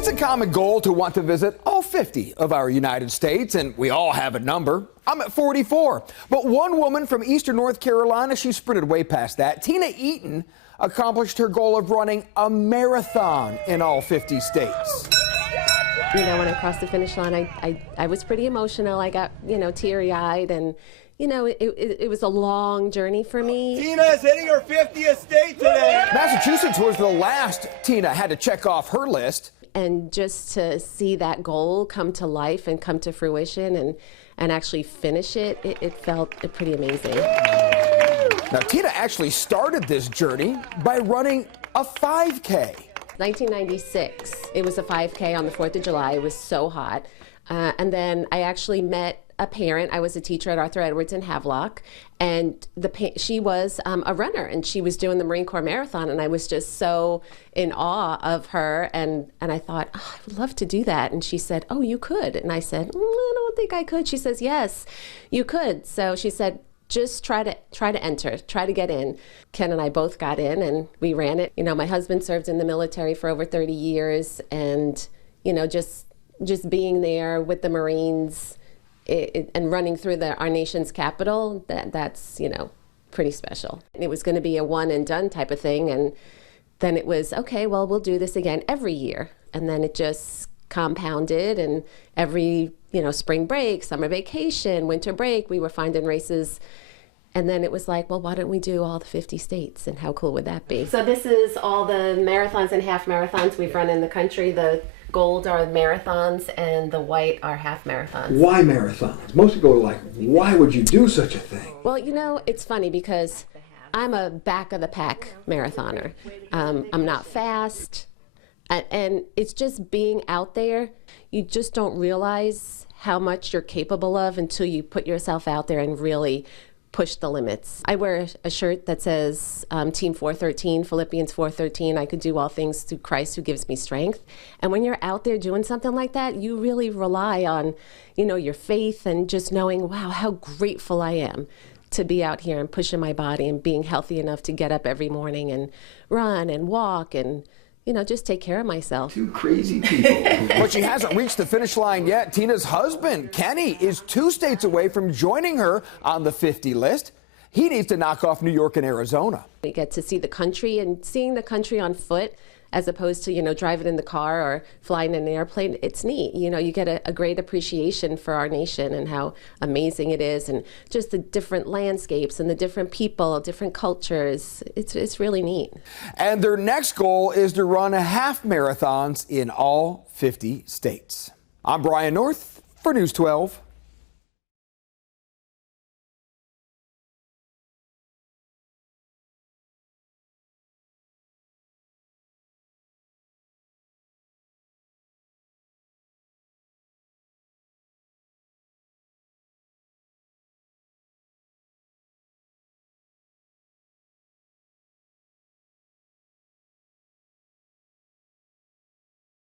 It's a common goal to want to visit all 50 of our United States, and we all have a number. I'm at 44. But one woman from Eastern North Carolina, she sprinted way past that. Tina Eaton accomplished her goal of running a marathon in all 50 states. You know, when I crossed the finish line, I was pretty emotional. I got, teary-eyed, and it was a long journey for me. Tina is hitting her 50th state today. Massachusetts was the last Tina had to check off her list. And just to see that goal come to life and come to fruition and actually finish it felt pretty amazing. Now, Tina actually started this journey by running a 5K. 1996, it was a 5K on the 4th of July. It was so hot. And then I actually met a parent. I was a teacher at Arthur Edwards in Havelock, and she was a runner, and she was doing the Marine Corps Marathon, and I was just so in awe of her, and I thought, oh, I would love to do that. And she said, oh, you could. And I said, I don't think I could. She says, yes, you could. So she said, just try to enter, try to get in. Ken and I both got in, and we ran it. My husband served in the military for over 30 years, and just being there with the Marines and running through our nation's capital, that's pretty special. It was going to be a one and done type of thing, and then it was, okay, well, we'll do this again every year. And then it just compounded, and every spring break, summer vacation, winter break, we were finding races. And then it was like, well, why don't we do all the 50 states, and how cool would that be? So this is all the marathons and half marathons we've run in the country. The gold are marathons and the white are half marathons. Why marathons? Most people are like, why would you do such a thing? Well, it's funny because I'm a back of the pack marathoner. I'm not fast, and it's just being out there. You just don't realize how much you're capable of until you put yourself out there and really push the limits. I wear a shirt that says Team 413, Philippians 4:13. I could do all things through Christ who gives me strength. And when you're out there doing something like that, you really rely on, your faith and just knowing, wow, how grateful I am to be out here and pushing my body and being healthy enough to get up every morning and run and walk and just take care of myself. Two crazy people. But she hasn't reached the finish line yet. Tina's husband, Kenny, is 2 states away from joining her on the 50 list. He needs to knock off New York and Arizona. We get to see the country, and seeing the country on foot as opposed to, driving in the car or flying in an airplane, it's neat. You get a great appreciation for our nation and how amazing it is, and just the different landscapes and the different people, different cultures. It's really neat. And their next goal is to run half marathons in all 50 states. I'm Brian North for News 12.